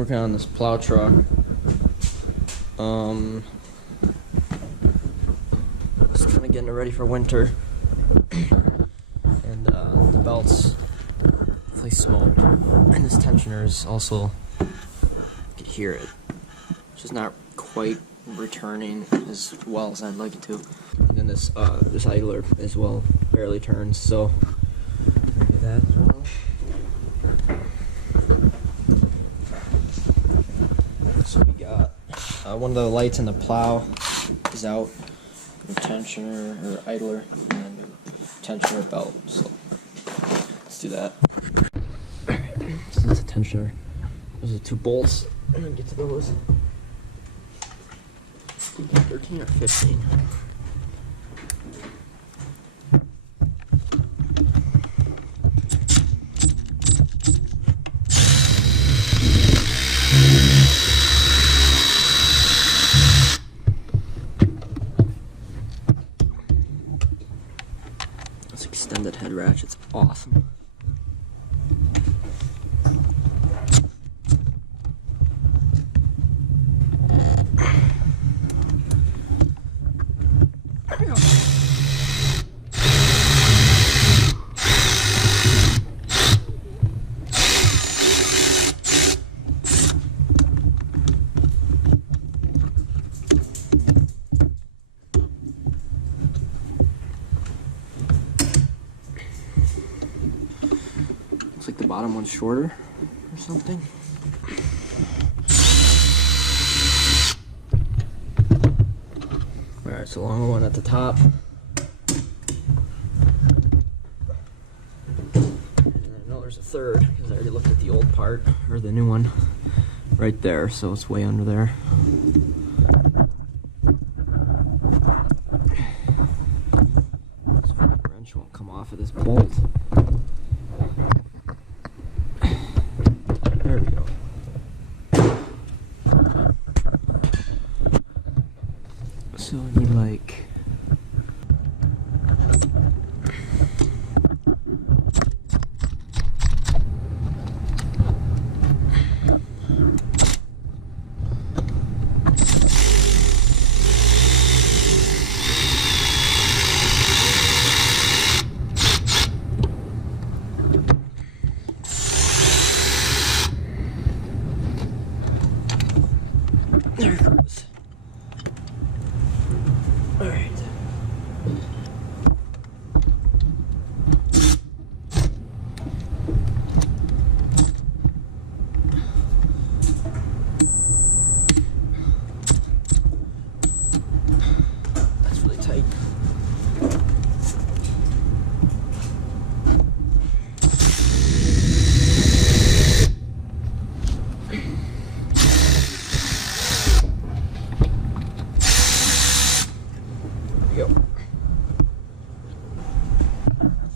working on this plow truck. Just kind of getting it ready for winter. And the belt's definitely smoked. And this tensioner is also, you can hear it. It's just not quite returning as well as I'd like it to. And then this idler as well barely turns, so maybe that as well. So we got one of the lights in the plow is out, new tensioner or idler, and a new tensioner belt. So let's do that. Alright, so that's a tensioner. Those are 2 bolts. I'm gonna get to those. 13 or 15. This extended head ratchet's awesome. Looks like the bottom one's shorter or something. Alright, so longer one at the top. And I know there's a third, because I already looked at the old part, or the new one, right there, so it's way under there. This fucking wrench won't come off of this bolt. There we go. So we need like there it goes. All right. That's really tight. Go.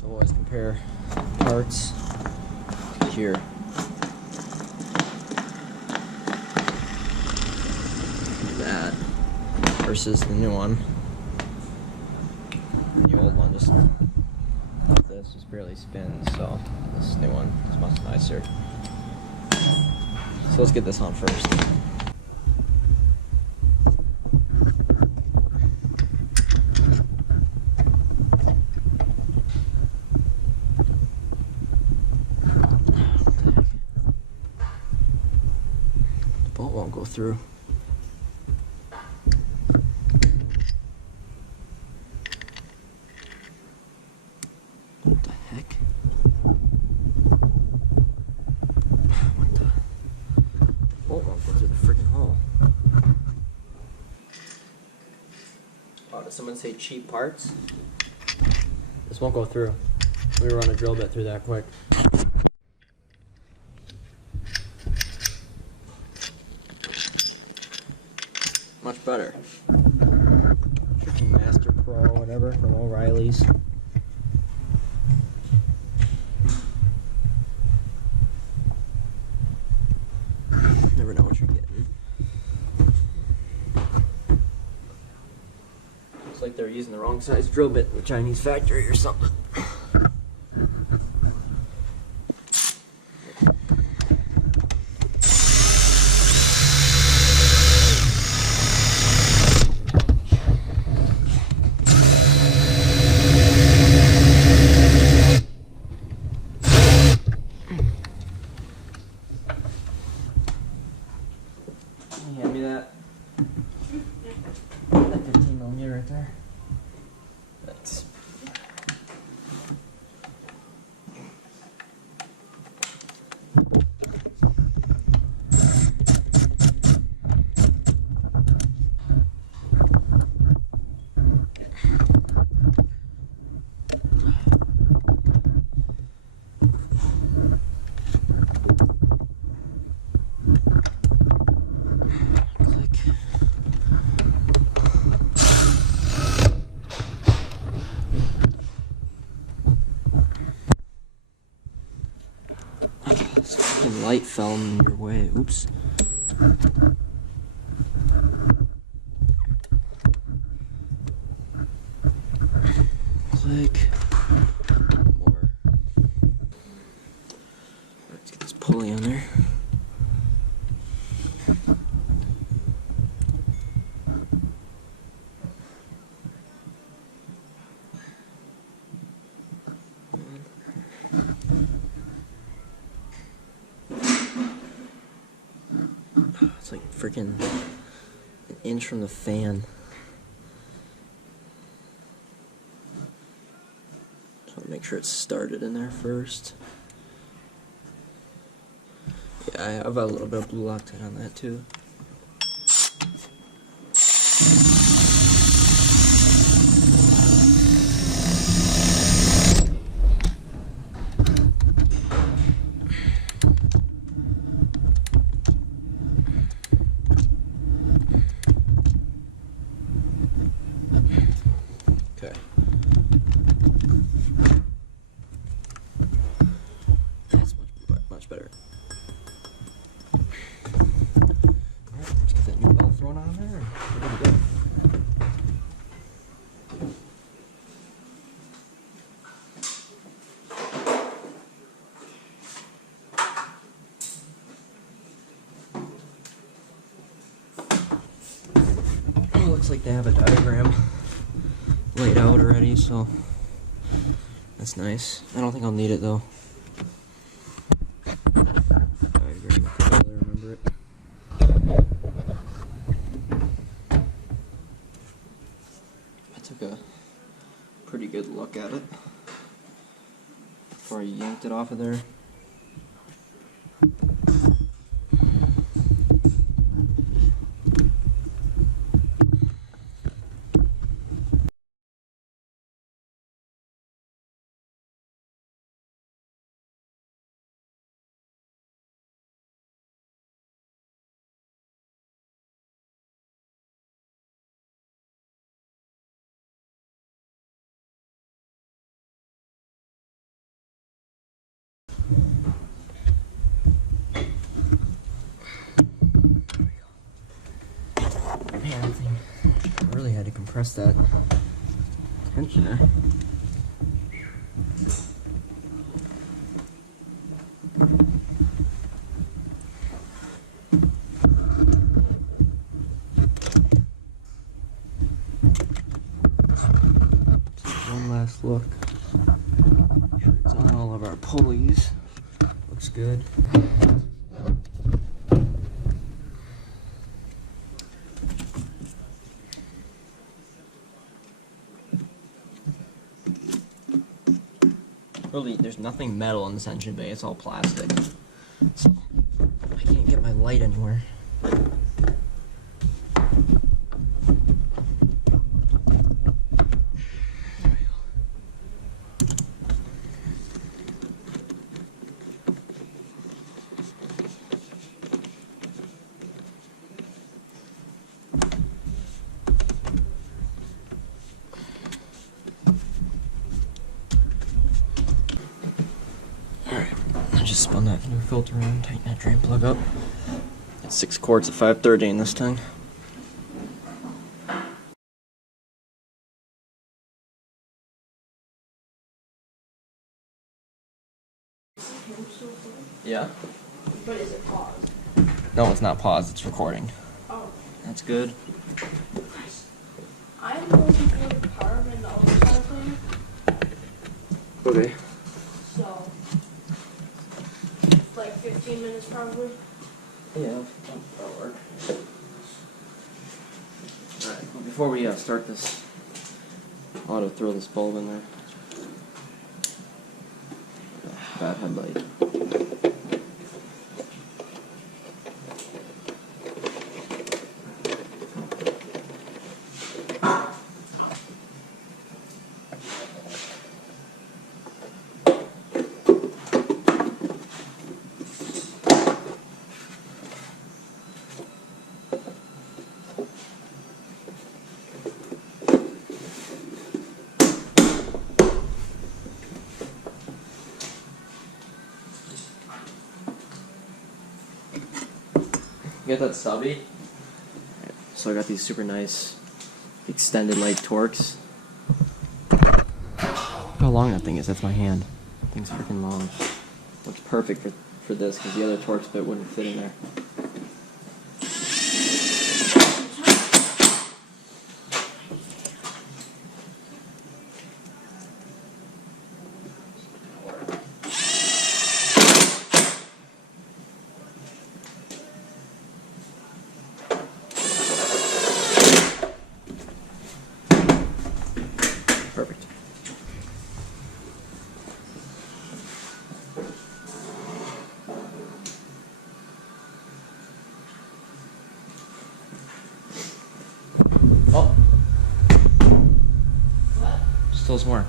So always compare parts here. That versus the new one. The old one just like this, just barely spins, so this new one is much nicer. So let's get this on first. Bolt won't go through. What the heck? What the? Bolt won't go through the freaking hole. Oh, did someone say cheap parts? This won't go through. We run a drill bit through that quick. Much better. Master Pro, whatever, from O'Reilly's. Never know what you're getting. Looks like they're using the wrong size drill bit in the Chinese factory or something. light fell in your way. Oops. Click. More. Let's get this pulley on there. It's like freaking an inch from the fan. So I'll make sure it's started in there first. Yeah, I have a little bit of blue Loctite on that too. Okay. That's much better. Alright, let's get that new belt thrown on there. We're good to go. Oh, looks like they have a diagram laid out already, so that's nice. I don't think I'll need it though. Diagram, I can barely remember it. I took a pretty good look at it before I yanked it off of there. Man, I think I really had to compress that tensioner. One last look. It's on all of our pulleys. Looks good. Really, there's nothing metal in this engine bay, it's all plastic. So, I can't get my light anywhere. Just spun that new filter on, tighten that drain plug up. It's 6 quarts of 530 in this thing. Yeah? But is it paused? No, it's not paused, it's recording. Oh. That's good. Nice. I'm going to go to power and the other side cleaner. Okay. So, like 15 minutes probably. Yeah, that'll work. Alright, well, before we start this, I ought to throw this bulb in there. Bad headlight. You got that stubby? So I got these super nice extended like Torx. Look how long that thing is. That's my hand. That thing's freaking long. Looks perfect for this because the other Torx bit wouldn't fit in there. Perfect. Oh. What? Still some work.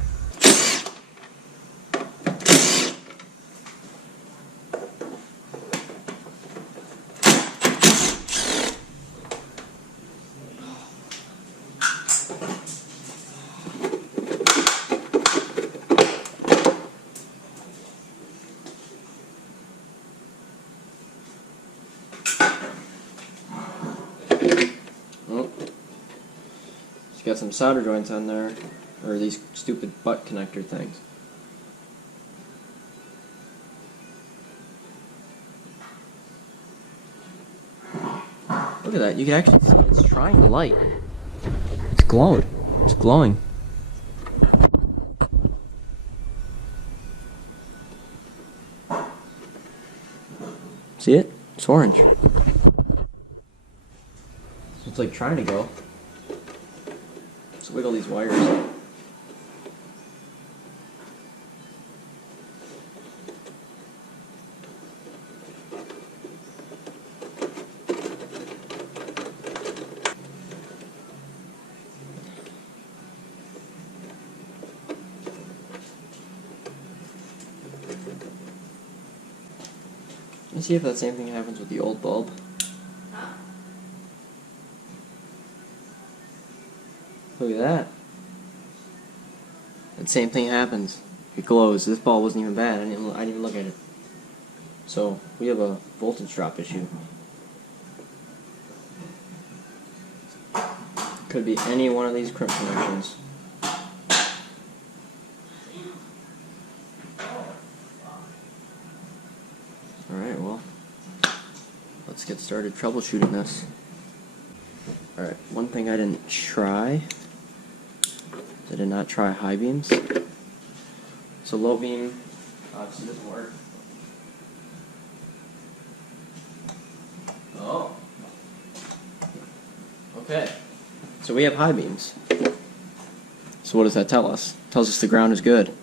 Oh. She's got some solder joints on there, or these stupid butt connector things. Look at that, you can actually see it's trying the light. It's glowing. It's glowing. See it? It's orange. So it's like trying to go. Let's wiggle these wires. Let's see if that same thing happens with the old bulb. Huh? Look at that. That same thing happens. It glows. This bulb wasn't even bad. I didn't even look at it. So we have a voltage drop issue. Could be any one of these crimp connections. Alright, well, let's get started troubleshooting this. Alright, one thing I didn't try is I did not try high beams. So low beam obviously doesn't work. Oh. Okay. So we have high beams. So what does that tell us? It tells us the ground is good.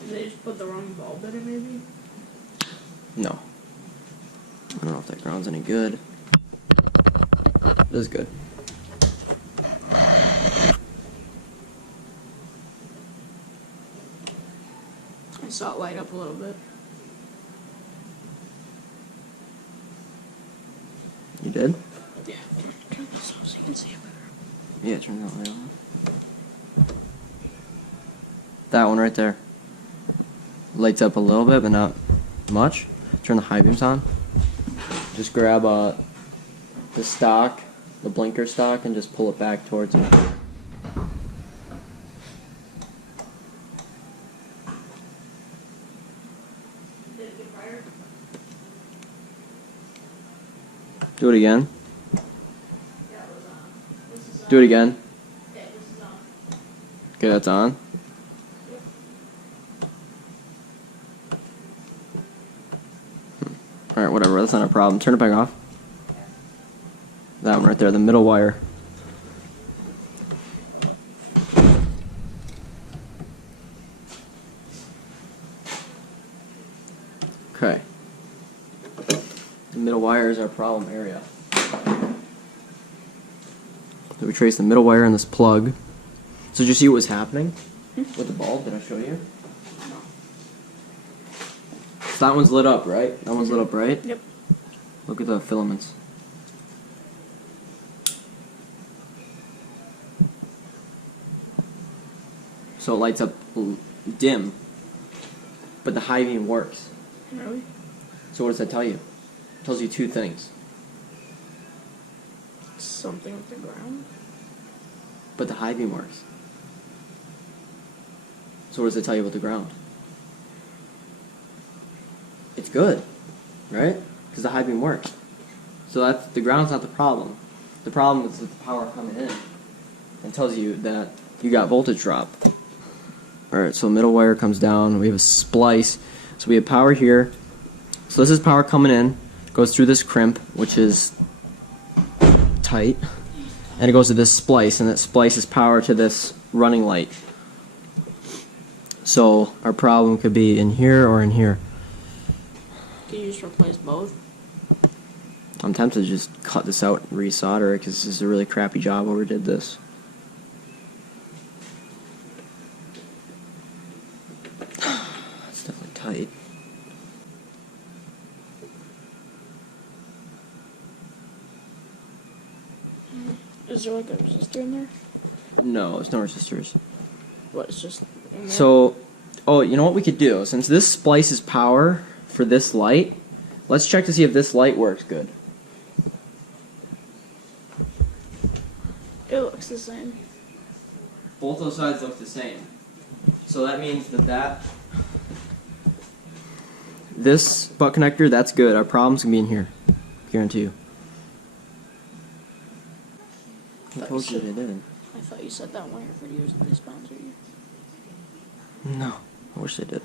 Did they just put the wrong bulb in it, maybe? No. I don't know if that ground's any good. It is good. I saw it light up a little bit. You did? Yeah. Turn this on so you can see it better. Yeah, turn that light on. That one right there. Lights up a little bit, but not much. Turn the high beams on. Just grab the stock, the blinker stock, and just pull it back towards it. Did it get brighter? Do it again. Yeah, it was on. This is on. Do it again. Yeah, this is on. Okay, that's on. Yep. Alright, whatever, that's not a problem. Turn it back off. That one right there, the middle wire. Okay. The middle wire is our problem area. So we trace the middle wire in this plug. So did you see what was happening with the bulb? Did I show you? So that one's lit up, right? That one's lit up, right? Yep. Look at the filaments. so it lights up dim, but the high beam works. Really? So what does that tell you? It tells you two things. Something with the ground. But the high beam works. So what does it tell you about the ground? It's good, right? Because the high beam works. So that's, the ground's not the problem. The problem is with the power coming in. It tells you that you got voltage drop. Alright, so middle wire comes down. We have a splice. So we have power here. So this is power coming in. Goes through this crimp, which is tight. And it goes to this splice, and that splices power to this running light. So our problem could be in here or in here. Can you just replace both? I'm tempted to just cut this out and resolder it because this is a really crappy job whoever did this. It's definitely tight. Is there like a resistor in there? No, it's no resistors. What, it's just in there? So, oh, you know what we could do? Since this splices power for this light, let's check to see if this light works good. It looks the same. Both those sides look the same. So that means that this butt connector, that's good. Our problem's gonna be in here. Guarantee you. I told you they did. I thought you said that wire for years and they sponsored you. No, I wish they did.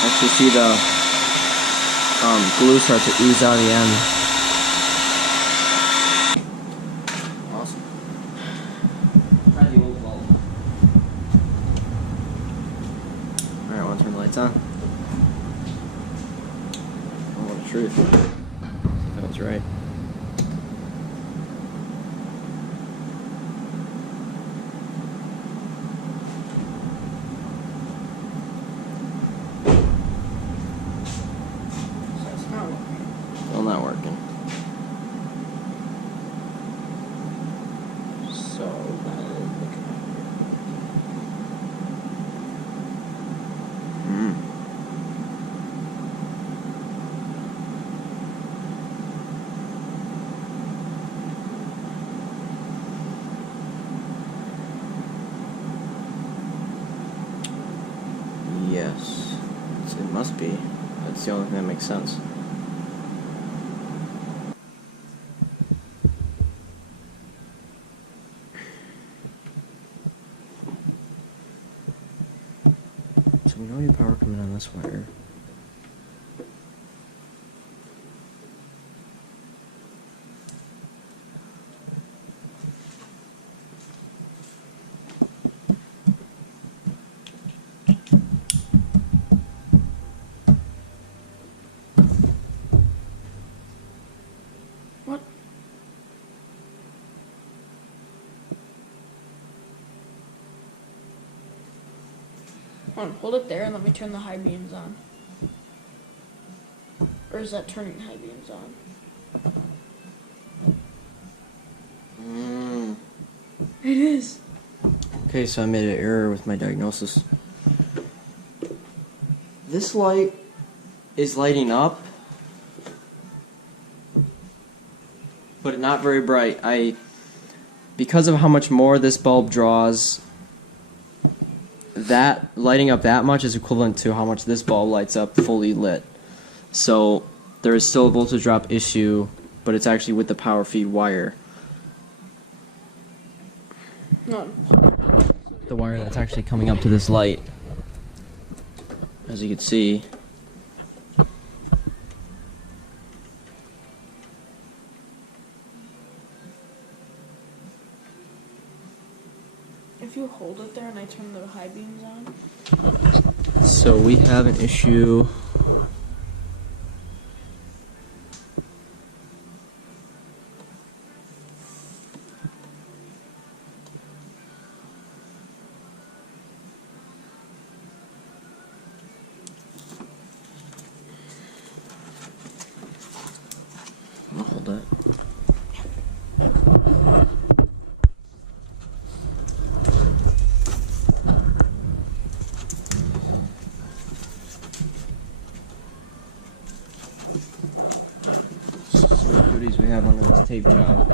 Actually see the glue start to ooze out of the end. Awesome. Try the old bulb. Alright, I want to turn the lights on. I want the truth. See if that was right. So it's not working. Still not working. So that is the connector. Mm. Yes. It must be. That's the only thing that makes sense. So we know you have power coming on this wire. What? Hold on, hold it there and let me turn the high beams on. Or is that turning high beams on? It is. Okay, so I made an error with my diagnosis. This light is lighting up, but not very bright. Because of how much more this bulb draws, that lighting up that much is equivalent to how much this bulb lights up fully lit. So there is still a voltage drop issue, but it's actually with the power feed wire. No. The wire that's actually coming up to this light. As you can see. If you hold it there and I turn the high beams on. So we have an issue. I'll hold that. See what goodies we have under this tape job.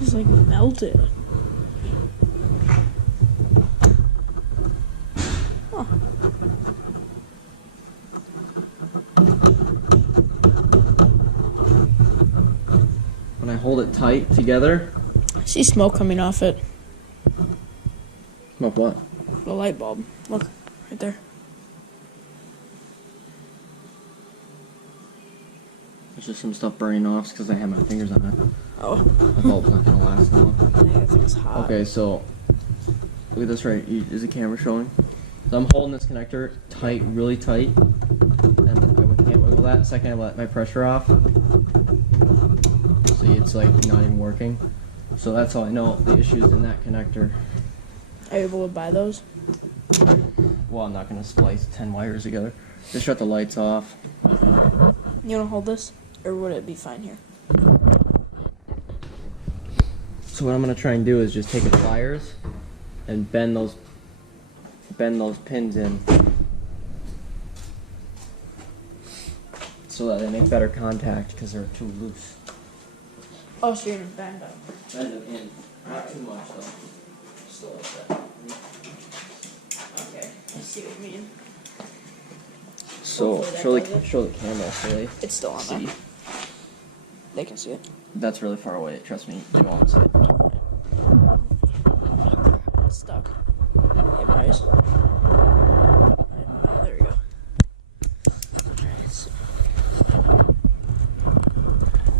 It's like melted. Huh. When I hold it tight together. I see smoke coming off it. Smoke what? The light bulb. Look, right there. There's just some stuff burning off because I have my fingers on it. Oh, The bulb's not gonna last long. that thing's hot. Okay, so look at this right. Is the camera showing? So I'm holding this connector tight, really tight, and I can't wiggle that. Second, I let my pressure off. See, it's like not even working. So that's how I know the issue's in that connector. Are you able to buy those? Well, I'm not gonna splice 10 wires together. Just shut the lights off. You wanna hold this? Or would it be fine here? So what I'm gonna try and do is just take the pliers and bend those pins in so that they make better contact because they're too loose. Oh, so you're gonna bend them. Bend them in, not too much though. Just a little bit. Okay, I see what you mean. So Hopefully that does it. show the camera so they It's still on see. there. They can see it. That's really far away. Trust me, they won't see it. It's stuck. Hey, Bryce. Oh, there we go. Alright, so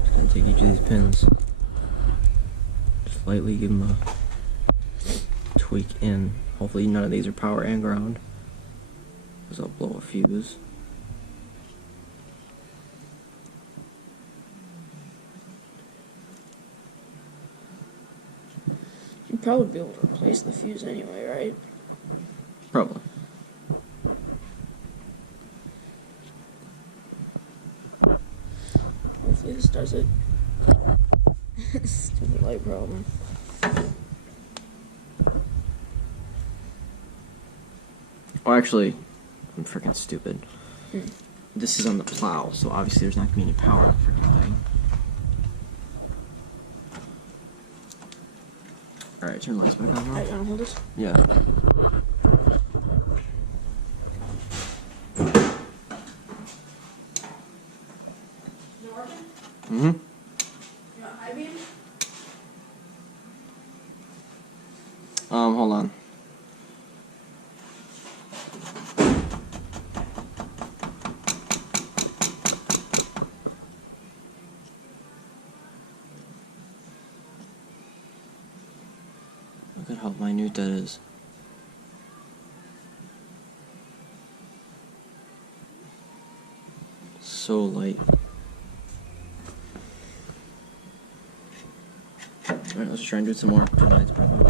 Just gonna take each of these pins, just lightly give them a tweak in. Hopefully none of these are power and ground, because I'll blow a fuse. you'd probably be able to replace the fuse anyway, right? Probably. Hopefully this does it. Stupid light problem. Oh, actually, I'm freaking stupid. Hmm. This is on the plow, so obviously there's not gonna be any power on the freaking thing. Alright, turn the lights back on now. Alright, you wanna hold this? Yeah. Is it working? Mm-hmm. You want high beam? Hold on. Look at how minute that is. So light. Alright, let's try and do some more. Turn the lights back on.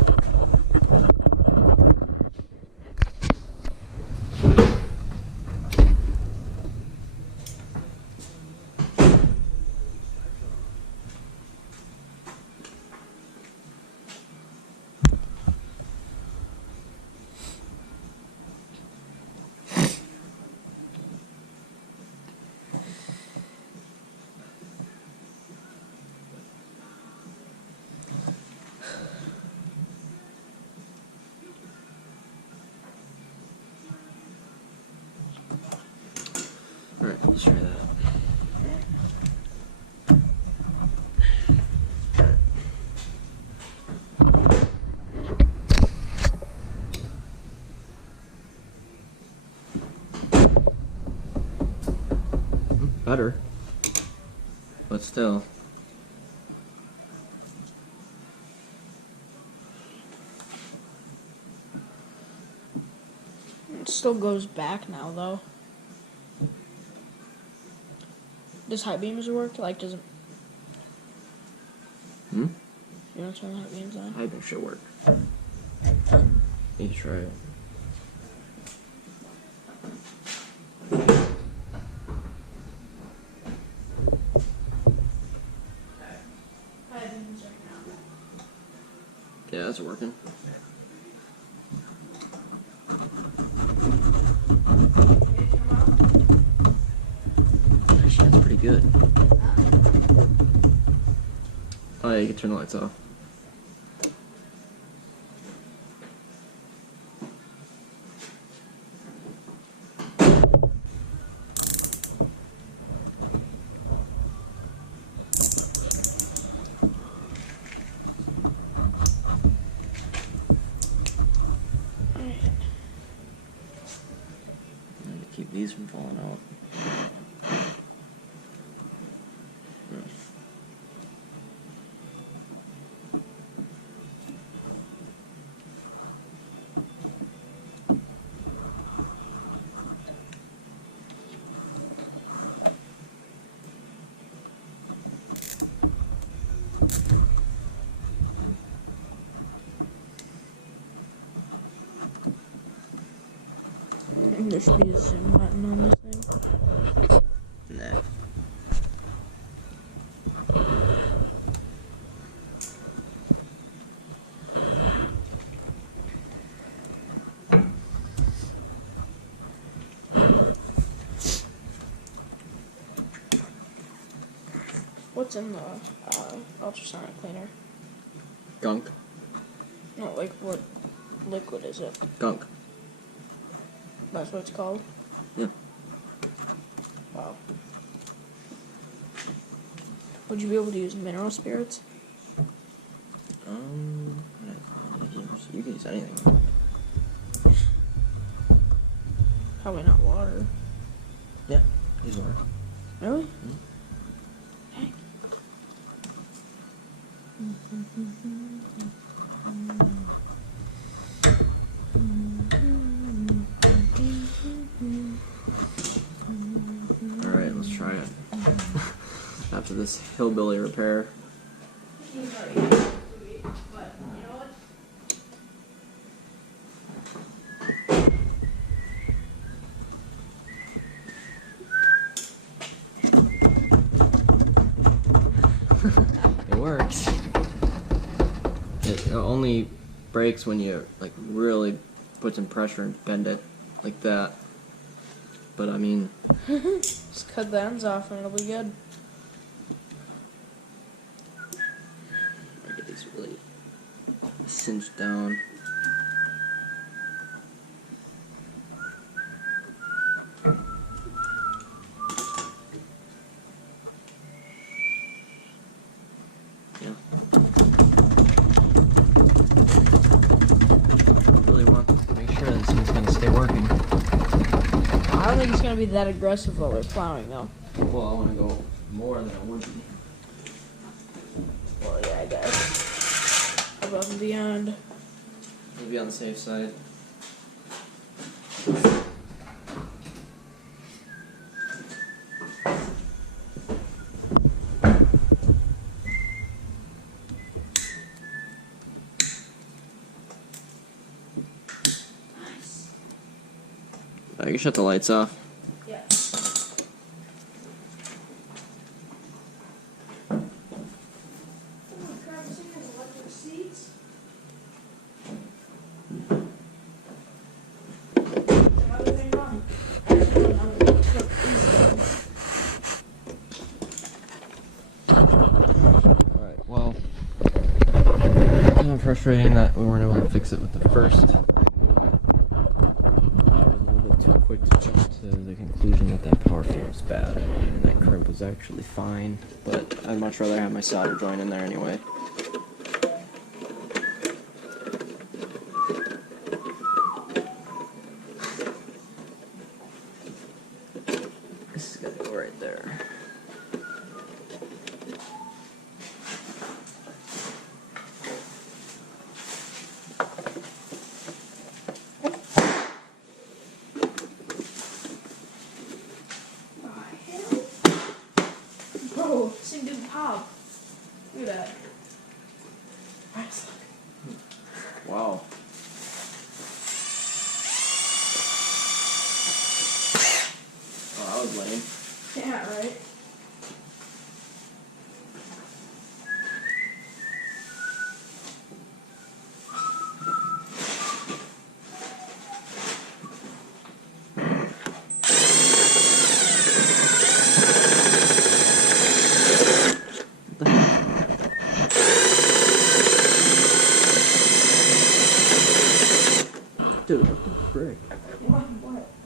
better. But still. It still goes back now, though. Does high beams work? Like, does it... Hmm? You don't turn high beams on? High beam should work. Need to try it. High beams right now. Yeah, that's working. Actually, that's pretty good. Oh yeah, you can turn the lights off. Keep these from falling out. There should be a zoom button on this thing. Nah. What's in the ultrasonic cleaner? Gunk. No, like what liquid is it? Gunk. That's what it's called? Yeah. Wow. Would you be able to use mineral spirits? You can use anything. Probably not water. Yeah, use water. Really? Mm-hmm. Alright, let's try it. After this hillbilly repair. It works. It only breaks when you like really put some pressure and bend it like that. But I mean, Just cut the ends off and it'll be good. I get these really cinched down. Yeah. I really want to make sure this thing's gonna stay working. I don't think it's gonna be that aggressive while we're plowing, though. Well, I want to go more than I would be. Well, yeah, I guess. Above and beyond. Maybe on the safe side. I can shut the lights off. Yeah. Alright, well, kind of frustrating that we weren't able to fix it with the first. I was a little bit too quick to jump to the conclusion that that power feed was bad, and that crimp was actually fine, but I'd much rather have my solder joint in there anyway. This is gonna go right there. Look at that. Wow. Oh, that was lame. Yeah, right? Dude, what the frick? What?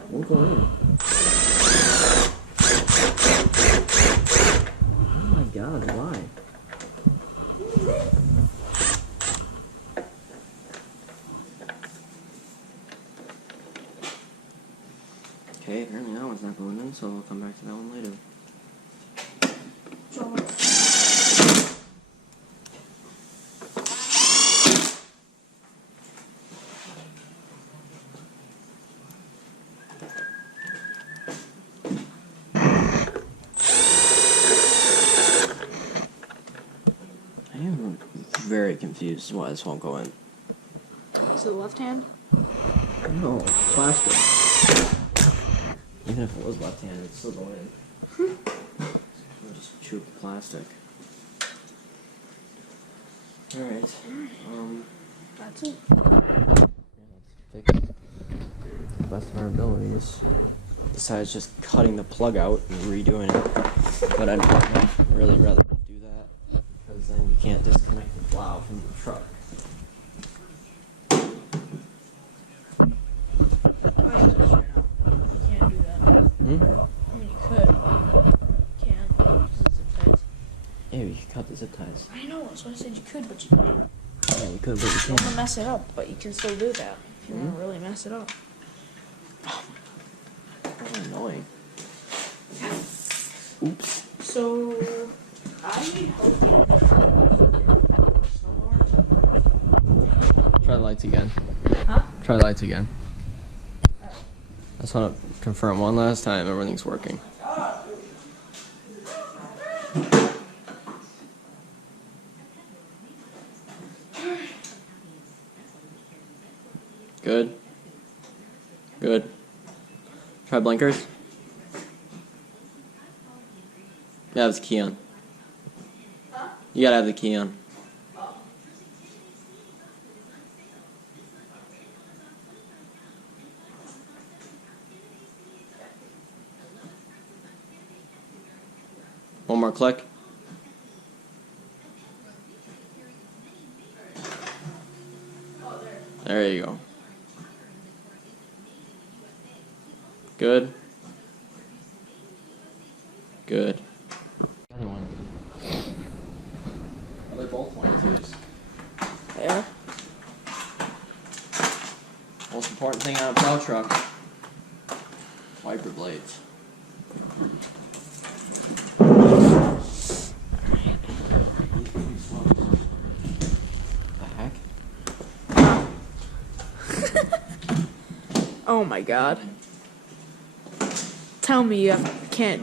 Won't go in. Oh my god, why? Okay, apparently that one's not going in, so I'll come back to that one later. I am very confused why this won't go in. Is it the left hand? No, plastic. Even if it was left-handed, it'd still go in. I'll just chew up the plastic. Alright. That's it. Yeah, let's fix it. The best of our abilities. Besides just cutting the plug out and redoing it. But I'd really rather not do that, because then you can't disconnect the plow from the truck. You can't do that. Hmm? I mean, you could, but you can't. Because it's zip ties. Yeah, you can cut the zip ties. I know, so I said you could, but you can't. Yeah, you could, but you You don't want to can't. mess it up, but you can still do that if you want to really mess it up. That's annoying. Oops. So, I need help. Try the lights again. Huh? Try the lights again. I just want to confirm one last time everything's working. Good. Good. Try blinkers. Yeah, have the key on. You gotta have the key on. One more click. There you go. Good. Good. Other one. Oh, they're both 22s. Yeah. Most important thing on a plow truck. Wiper blades. The heck? Oh my god. Tell me you can't.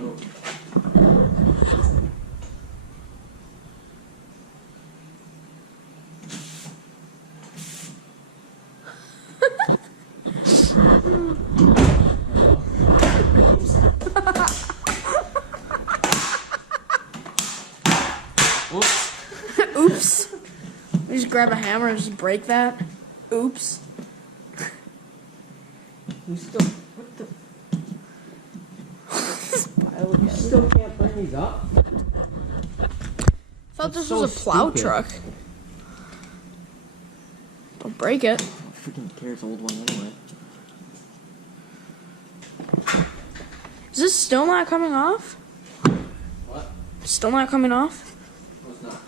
Oops. Oops. We just grab a hammer and just break that. Oops. We still. What the? Pile You together. still can't bring these up? Thought this so was a plow stupid. truck. Don't break it. Who freaking cares, old one anyway? Is this still not coming off? What? Still not coming off? What's not?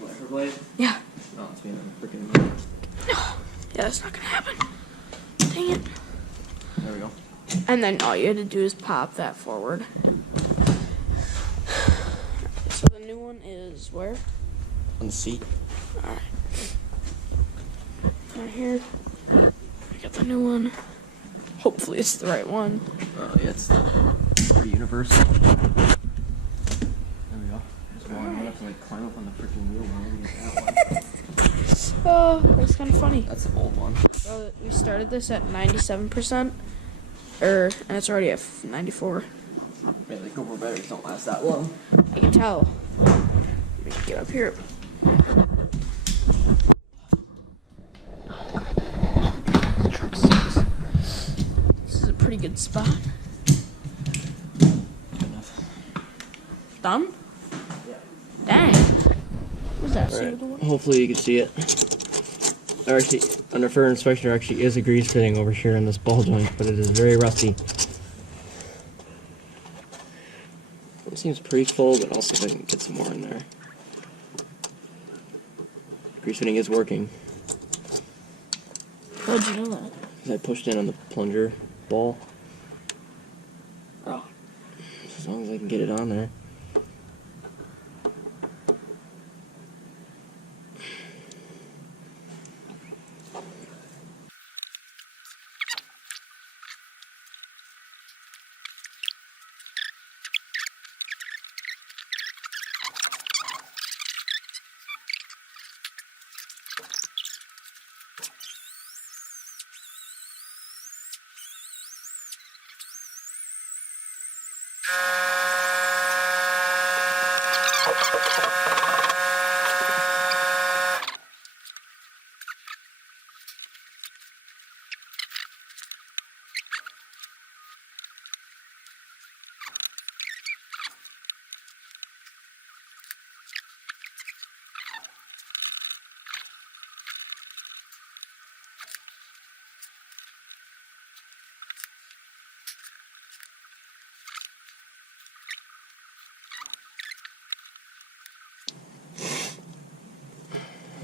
Wiper blade? Yeah. No, it's being freaking. No. Yeah, that's not gonna happen. Dang it. There we go. And then all you had to do is pop that forward. So the new one is where? On the seat. Alright. Right here. I got the new one. Hopefully it's the right one. Oh, yeah, it's pretty universal. There we go. There's one. What if like climb up on the freaking wheel and get that one. Oh, that's kind of funny. That's an old one. We started this at 97%, and it's already at 94. Yeah, the GoPro batteries don't last that long. I can tell. Let me get up here. This is a pretty good spot. Good enough. Done? Yeah. Dang. What's that? See Alright, the one? hopefully you can see it. There actually, under further inspection, there actually is a grease fitting over here in this ball joint, but it is very rusty. It seems pretty full, but I'll see if I can get some more in there. Grease fitting is working. How'd you know that? Because I pushed in on the plunger ball. Oh. As long as I can get it on there.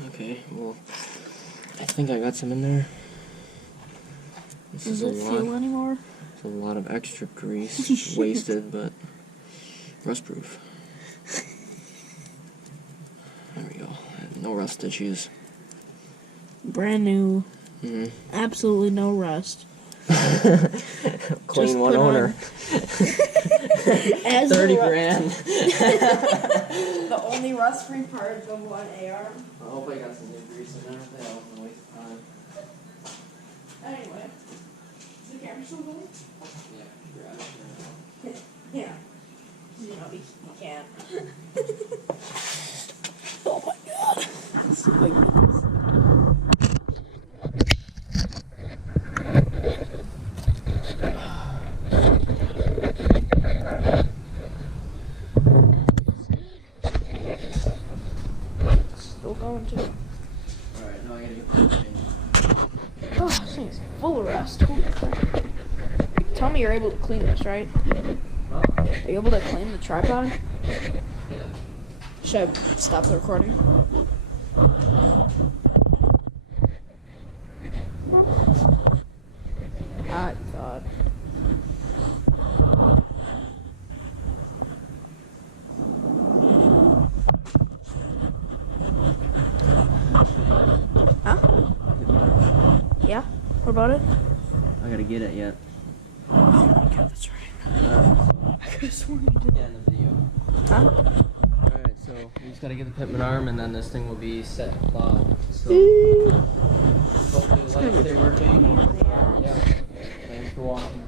Okay, well, I think I got some in there. This Does is it feel anymore? It's a lot of extra grease, wasted, but rust proof. There we go. No rust issues. Brand new. Mm-hmm. Absolutely no rust. Clean Just one put owner. As 30 the grand. The only rust-free part is the one AR. I hope I got some new grease in there. That wasn't a waste of time. Anyway, is the camera still going? Yeah, grab it. Yeah. You know, you can't. Oh my god. Oh my goodness. Still going too. Alright, now I gotta get the thing. Oh, this thing is full of rust. Holy crap. Tell me you're able to clean this, right? Huh? Are you able to clean the tripod? Yeah. Should I stop the recording? I thought. Huh? Yeah? What about it? I gotta get it yet. Oh my god, that's right. I could have sworn you did. Yeah, in the video. Huh? Alright, so we just gotta get the pitman arm and then this thing will be set to plow. So hopefully the lights stay working. Yeah. Thanks for watching.